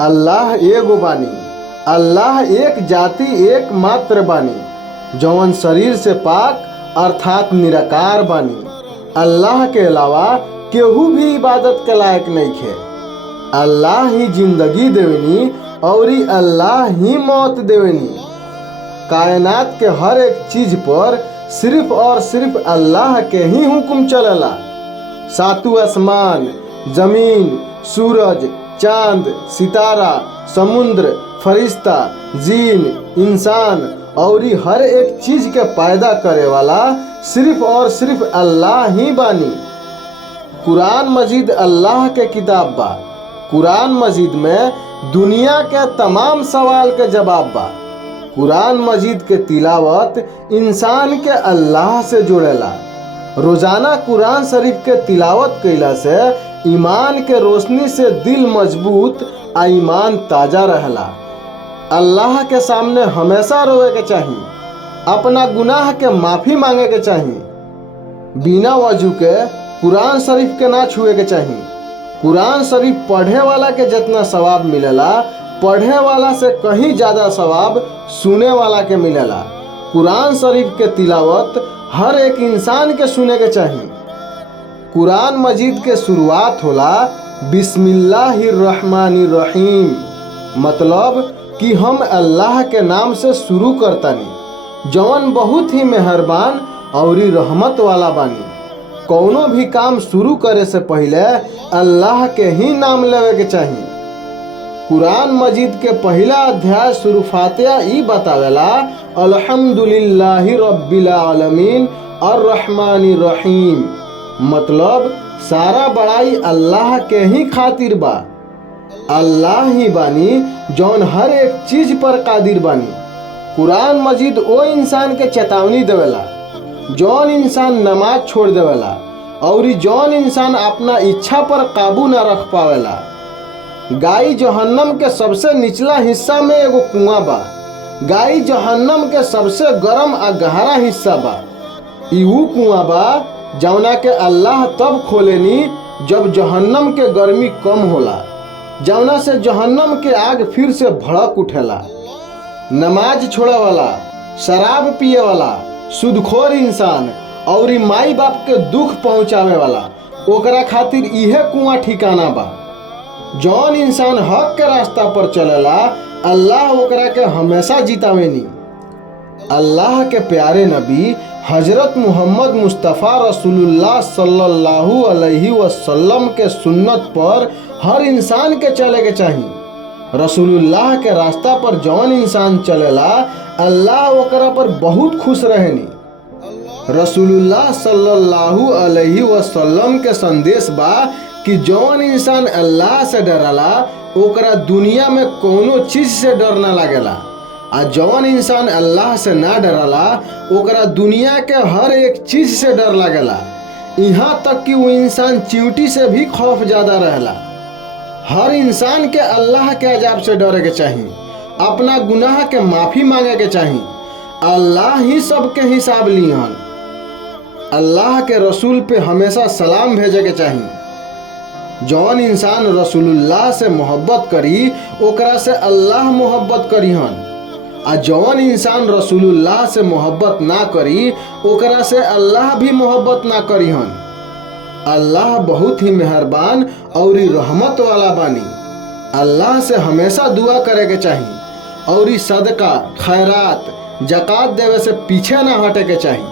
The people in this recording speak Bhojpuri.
अल्लाह एगो बानी। अल्लाह एक जाति एक मात्र बानी जौन शरीर से पाक अर्थात निराकार बानी। अल्लाह के अलावा केहू भी इबादत के लायक नइखे। अल्लाह ही जिंदगी देवेनी और अल्लाह ही मौत देवेनी। कायनात के हर एक चीज पर सिर्फ और सिर्फ अल्लाह के ही हुक्म चलेला। सातों आसमान, जमीन, सूरज, चांद, सितारा, समुद्र, फरिश्ता, जीन, इंसान और हर एक चीज के पैदा करे वाला सिर्फ और सिर्फ अल्लाह ही बानी। कुरान मजीद अल्लाह के किताब बा। कुरान मजीद में दुनिया के तमाम सवाल के जवाब बा। कुरान मजीद के तिलावत इंसान के अल्लाह से जुड़ेला। रोजाना कुरान शरीफ के तिलावत कइला से ईमान के रोशनी से दिल मजबूत आ ईमान ताजा रहेला। अल्लाह के सामने हमेशा रोवे के चाहिए। अपना गुनाह के माफी मांगे के चाहिए। बिना वजू के कुरान शरीफ के ना छुए के चाहिए। कुरान शरीफ पढ़े वाला के जितना सवाब मिलेला, पढ़े वाला से कहीं ज्यादा सवाब सुने वाला के मिलेला। कुरान शरीफ के तिलावत हर एक इंसान के सुने के चाहिए। कुरान मजीद के शुरुआत होला बिस्मिल्लाहिर्रहमानिर्रहीम, मतलब कि हम अल्लाह के नाम से शुरू करतानी जौन बहुत ही मेहरबान और रहमत वाला बानी। कौनो भी काम शुरू करे से पहले अल्लाह के ही नाम लेवे के चाहिए। कुरान मजीद के पहला अध्याय शुरू फातिहा ई बतावेला अल्हम्दुलिल्लाहि रब्बिल आलमीन अर्रहमानिर रहीम, मतलब सारा बड़ाई अल्लाह के ही खातिर बा। अल्लाह ही बानी जौन हर एक चीज पर कादिर बानी। कुरान मजीद वो इंसान के चेतावनी देवेला जौन इंसान नमाज छोड़ देवेला और जौन इंसान अपना इच्छा पर काबू न रख पावेला। गाई जहन्नम के सबसे निचला हिस्सा में एगो कुआं बा। गाई जहन्नम के सबसे गरम आ गहरा हिस्सा बा। ई ऊ कुआं बा जौना के अल्लाह तब खोलेनी जब जहन्नम के गर्मी कम होला, जौना से जहन्नम के आग फिर से भड़क उठेला। नमाज छोड़े वाला, शराब पिए वाला, सुदखोर इंसान और माई बाप के दुख पहुंचावे वाला, ओकरा खातिर इहे कुआं ठिकाना बा। जौन इंसान हक के रास्ता पर चलेला अल्लाह ओकरा के हमेशा जितावेनी। अल्लाह के प्यारे नबी हजरत मोहम्मद मुस्तफ़ा रसूलुल्लाह सल्लल्लाहु अलैहि वसल्लम के सुन्नत पर हर इंसान के चले के चाहिए। रसूलुल्लाह के रास्ता पर जौन इंसान चलेला अल्लाह ओकरा पर बहुत खुश रहेनी। रसूलुल्लाह सल्लल्लाहु अलैहि वसल्लम के संदेश बा कि जौन इंसान अल्लाह से डरला ओकरा दुनिया में कोनो चीज से डर ना लागेला, आ जौन इंसान अल्लाह से ना डरला ओकरा दुनिया के हर एक चीज से डर लागेला। यहाँ तक कि वो इंसान चींटी से भी खौफ ज्यादा रहेला। हर इंसान के अल्लाह के अजाब से डरे के चाहिए। अपना गुनाह के माफी मांगे के चाहिए। अल्लाह ही सबके हिसाब लिहन। अल्लाह के रसूल पे हमेशा सलाम भेजे के चाहिए। जौन इंसान रसूलुल्लाह से मोहब्बत करी ओकरा से अल्लाह मोहब्बत करीहन, आ जौन इंसान रसूलुल्लाह से मोहब्बत ना करी ओकरा से अल्लाह भी मोहब्बत ना करीहन। अल्लाह बहुत ही मेहरबान और रहमत वाला बानी। अल्लाह से हमेशा दुआ करे के चाहिए और सदका, खैरात, जकात देवे से पीछे ना हटे के चाहिए।